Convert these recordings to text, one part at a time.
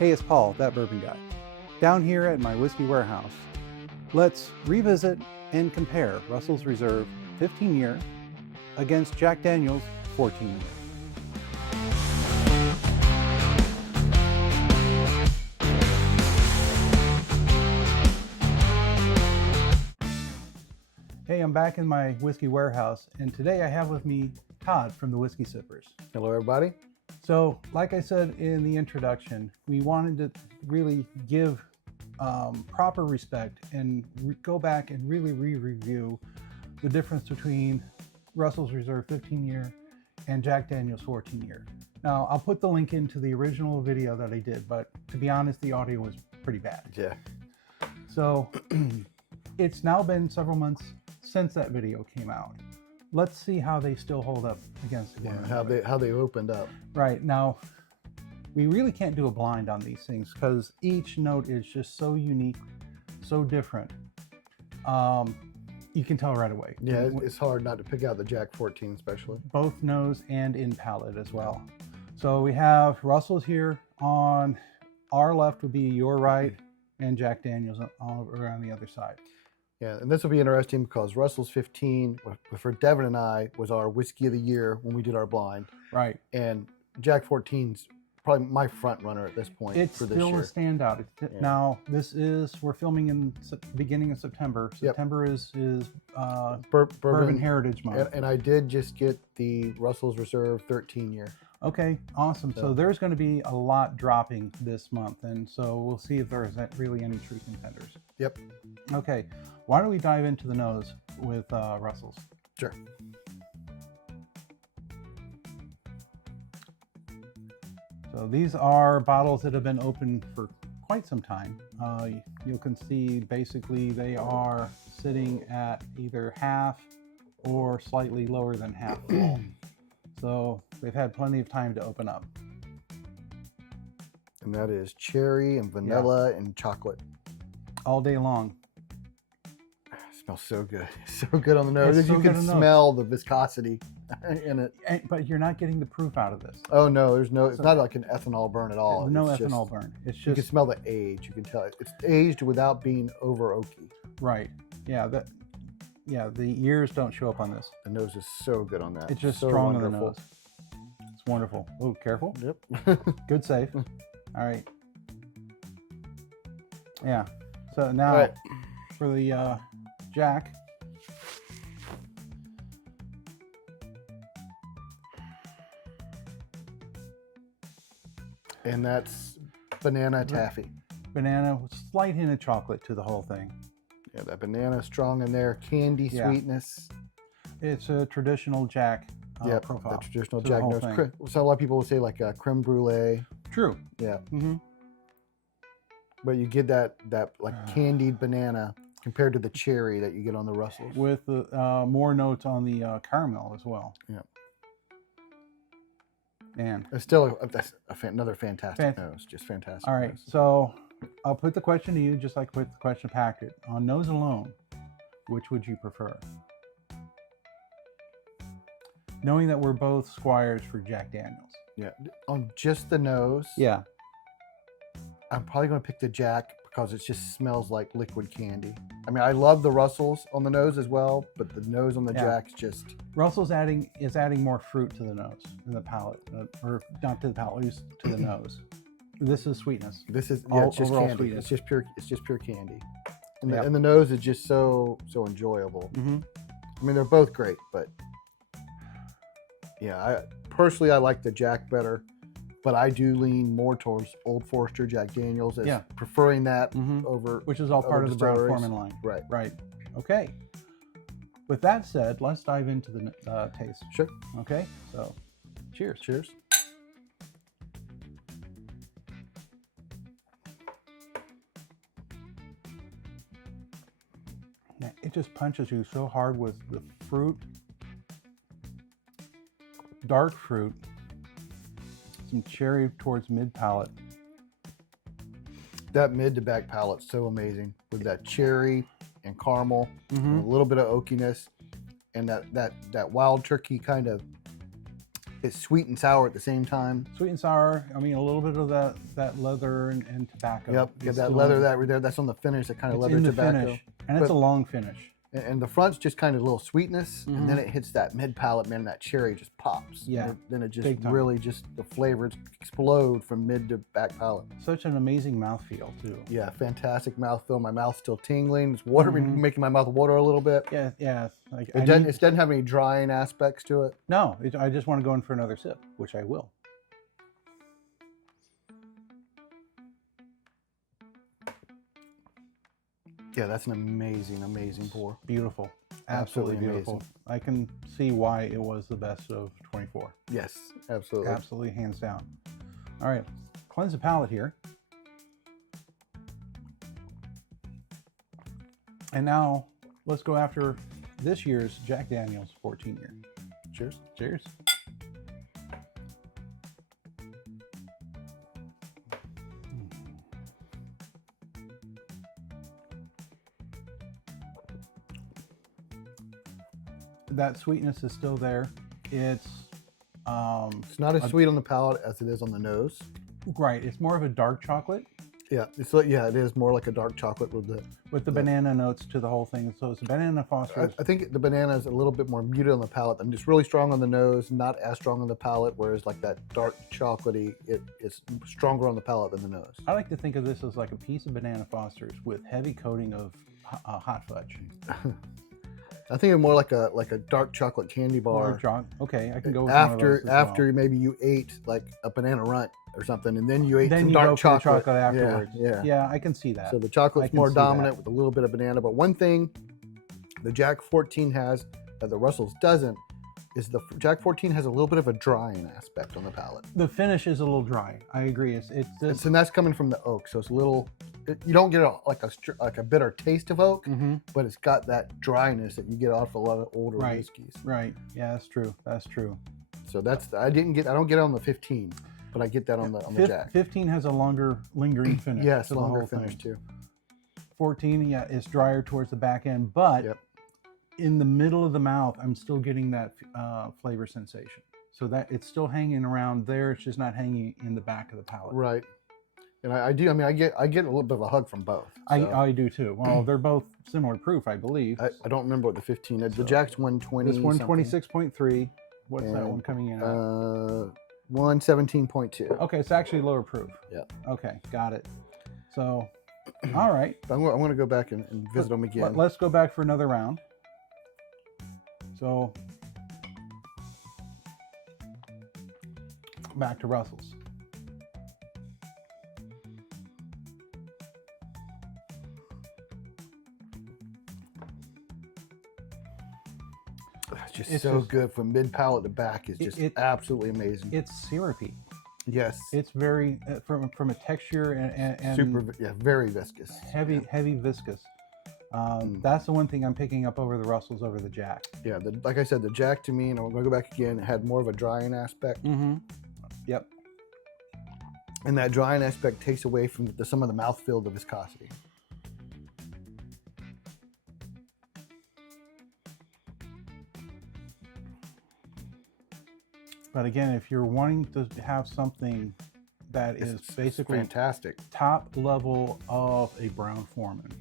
Hey, it's Paul, that bourbon guy. Down here at my whiskey warehouse, let's revisit and compare Russell's Reserve 15-year against Jack Daniel's 14-year. Hey, I'm back in my whiskey warehouse, and today I have with me Todd from the Whiskey Sippers. Hello, everybody. So, like I said in the introduction, we wanted to really give proper respect and go back and really re-review the difference between Russell's Reserve 15-year and Jack Daniel's 14-year. Now, I'll put the link into the original video that I did, but to be honest, the audio was pretty bad. Yeah. So, it's now been several months since that video came out. Let's see how they still hold up against one another. How they opened up. Right, now, we really can't do a blind on these things because each note is just so unique, so different. You can tell right away. Yeah, it's hard not to pick out the Jack 14 especially. Both nose and in palate as well. So we have Russell's here on our left would be your right, and Jack Daniel's around the other side. Yeah, and this will be interesting because Russell's 15 for Devin and I was our whiskey of the year when we did our blind. Right. And Jack 14's probably my front runner at this point for this year. It's still a standout. Now, we're filming in beginning of September. September is Bourbon Heritage Month. And I did just get the Russell's Reserve 13-year. Okay, awesome. So there's going to be a lot dropping this month, and so we'll see if there's really any true contenders. Yep. Okay, why don't we dive into the nose with Russell's? Sure. So these are bottles that have been open for quite some time. You can see basically they are sitting at either half or slightly lower than half full. So they've had plenty of time to open up. And that is cherry and vanilla and chocolate. All day long. It smells so good. So good on the nose. It's so you can smell the viscosity in it. But you're not getting the proof out of this. Oh no, it's not like an ethanol burn at all. No ethanol burn. It's just, you can smell the age. You can tell it's aged without being over oaky. Right. Yeah. The ears don't show up on this. The nose is so good on that. It's just so strong wonderful. on the nose. It's wonderful. Oh, careful. Yep. Good save. All right. Yeah. So now for the Jack. And that's banana taffy. Banana with slight hint of chocolate to the whole thing. Yeah, that banana strong in there. Candy sweetness. It's a traditional Jack profile. The traditional Jack nose. So a lot of people will say like a creme brulee. True. Yeah. Mm-hmm. But you get that like candied banana compared to the cherry that you get on the Russell's. With more notes on the caramel as well. Yeah. And it's still another fantastic nose. Just fantastic. All right. Nose. So I'll put the question to you just like I put the question to Packard. On nose alone, which would you prefer? Knowing that we're both squires for Jack Daniels. Yeah. On just the nose. Yeah. I'm probably going to pick the Jack because it just smells like liquid candy. I mean, I love the Russell's on the nose as well, but the nose on the Jack's just... Russell's is adding more fruit to the nose and the palate, or not to the palate, just to the nose. This is sweetness. This is it's just candy. Sweetness. It's just pure candy. And the nose is just so enjoyable. Mm-hmm. I mean, they're both great, but yeah, personally I like the Jack better. But I do lean more towards Old Forester Jack Daniels as preferring that over... Which is all part of the Brown-Forman line. Right. Right. Okay. With that said, let's dive into the taste. Sure. Okay. So, cheers. Cheers. Yeah, it just punches you so hard with the fruit. Dark fruit. Some cherry towards mid palate. That mid to back palate's so amazing with that cherry and caramel, and a little bit of oakiness, and that wild turkey kind of it's sweet and sour at the same time. Sweet and sour. I mean, a little bit of that leather and tobacco. Yep, get It's that still leather in- that right there. That's on the finish, that kind of it's leather in the tobacco. finish, and it's But- a long finish. And the front's just kind of a little sweetness, and then Mhm. it hits that mid palate, man. That cherry just pops. Yeah, Then it just big time. really the flavors explode from mid to back palate. Such an amazing mouthfeel too. Yeah, fantastic mouthfeel. My mouth's still tingling. It's watering, Mhm. making my mouth water a little bit. Yeah, yeah. Like It doesn't have any drying aspects to it. No, I just want to go in for another sip, which I will. Yeah, that's an amazing, amazing pour. Beautiful. Absolutely Absolutely beautiful. amazing. I can see why it was the best of 24. Yes, absolutely. Absolutely, hands down. All right, cleanse the palate here. And now let's go after this year's Jack Daniel's 14 year. Cheers. Cheers. That sweetness is still there. It's It's not as sweet on the palate as it is on the nose. right. It's more of a dark chocolate Yeah, it's like, yeah, it is more like a dark chocolate with the. with the Yeah. banana notes to the whole thing. So it's banana I, Foster's. I think the banana is a little bit more muted on the palate. I mean, it's really strong on the nose, not as strong on the palate. Whereas like that dark chocolatey, it's stronger on the palate than the nose. I like to think of this as like a piece of banana Foster's with heavy coating of hot fudge. I think it's more like a dark chocolate candy Or bar. okay, I can go with one of those as well. after maybe you ate like a banana runt or something, and then you ate Then some you dark go for the chocolate. chocolate afterwards. Yeah. Yeah, I can see that. So the I chocolate's can more see that. dominant with a little bit of banana. But one thing the Jack 14 has that the Russell's doesn't is the Jack 14 has a little bit of a drying aspect on the palate. The finish is a little dry. I agree. It's this. And that's coming from the oak, so it's a little. You don't get like a bitter taste of oak, Mhm. but it's got that dryness that you get off a lot of older Right. whiskeys. Right. Yeah, that's true. That's true. So I don't get it on the 15, but I get that on the Jack. 15 has a longer lingering finish. Yes, to the longer whole finish thing. too. 14, yeah, it's drier towards the back end, but Yep. in the middle of the mouth, I'm still getting that flavor sensation. So that it's still hanging around there. It's just not hanging in the back of the palate. Right. And I do. I mean, I get a little bit of a hug from both. So I do too. Well, they're both similar proof, I believe. I don't remember what the 15 is. The So, Jack's 120. This one 26.3. What's that And, one coming in at? 117.2. Okay, it's actually lower proof. Yep. Okay, got it. So, all right. I'm going to go back and visit them again. Let's go back for another round. So, back to Russell's. It's It's so just- good from mid palate to back. It's just absolutely amazing. It's syrupy. Yes. It's very from a texture and Very viscous. heavy viscous. That's the one thing I'm picking up over the Russells over the Jack. Yeah, like I said, the Jack to me, and I'm going to go back again, had more of a drying aspect. Mm-hmm. Yep. And that drying aspect takes away from some of the mouthfeel, the viscosity. But again, if you're wanting to have something that is It's basically fantastic. top level of a brown Foreman,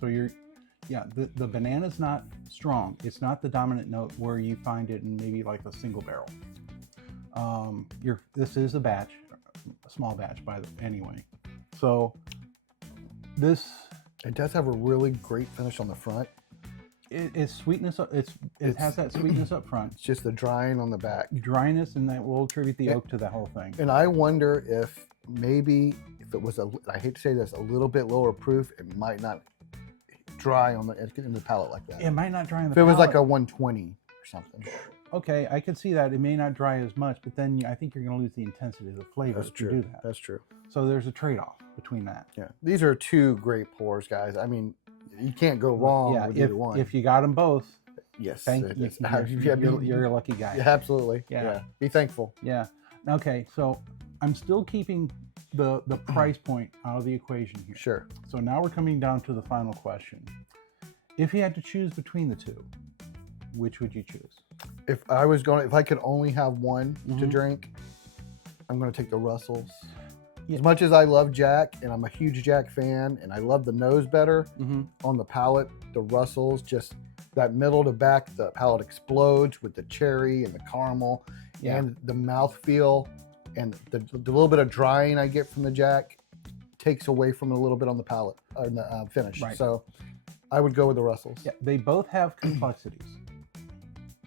so the banana's not strong. It's not the dominant note where you find it in maybe like a single barrel. This is a batch, a small batch anyway. So this It does have a really great finish on the front. it's sweetness. It has that sweetness up front, It's just the drying on the back. dryness, and that will attribute the oak to that whole thing. And I wonder if maybe if it was I hate to say this, a little bit lower proof, it might not dry in the palate like that. It might not dry in the If it was like palate. a 120 or something. Okay, I could see that. It may not dry as much, but then I think you're going to lose the intensity of the flavor That's if you true. do that. That's true. So there's a trade-off between that. Yeah. These are two great pours, guys. I mean, you can't go wrong Yeah, with if, either one. if you got them both, yes. thank it you. is. You're a lucky guy. Yeah, absolutely. Yeah. Yeah. Be thankful. Yeah. Okay, so I'm still keeping the price point out of the equation here. Sure. So now we're coming down to the final question. If you had to choose between the two, which would you choose? If I could only have one to Mhm. drink, I'm gonna take the Russells. Yeah. As much as I love Jack, and I'm a huge Jack fan, and I love the nose better, Mm-hmm. on the palate, the Russells, just that middle to back, the palate explodes with the cherry and the caramel Yeah. and the mouthfeel, and the little bit of drying I get from the Jack takes away from a little bit on the palate, on the finish. Right. So I would go with the Russells. Yeah, they both have complexities.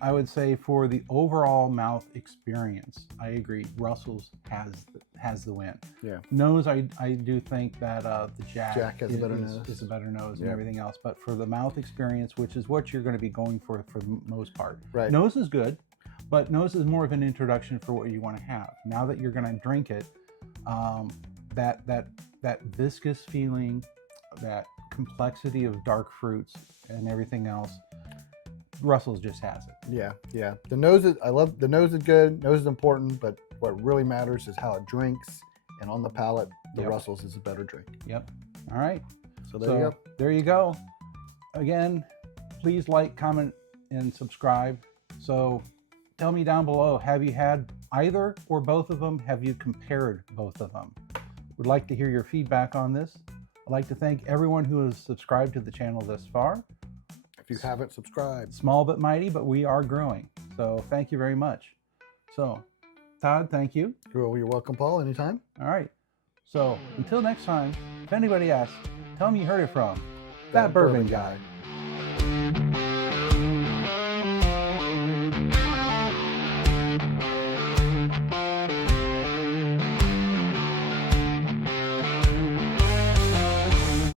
I would say for the overall mouth experience, I agree. Russell's has the win. Yeah. Nose, I do think that the Jack has a better nose. is a better nose and Yeah. everything else. But for the mouth experience, which is what you're going to be going for the most part, Right. nose is good, but nose is more of an introduction for what you want to have. Now that you're going to drink it, that viscous feeling, that complexity of dark fruits and everything else, Russell's just has it. Yeah, yeah. The nose is, I love the nose is good. Nose is important, but what really matters is how it drinks, and on the palate, the Yep. Russell's is a better drink. Yep. All right. So there you go. There you go. Again, please like, comment, and subscribe. So tell me down below, have you had either or both of them? Have you compared both of them? Would like to hear your feedback on this. I'd like to thank everyone who has subscribed to the channel thus far. If you haven't subscribed, Small but mighty, but we are growing. So thank you very much. So Todd, thank you. you're welcome, Paul. Anytime. All right. So until next time, if anybody asks, tell them you heard it from that bourbon guy.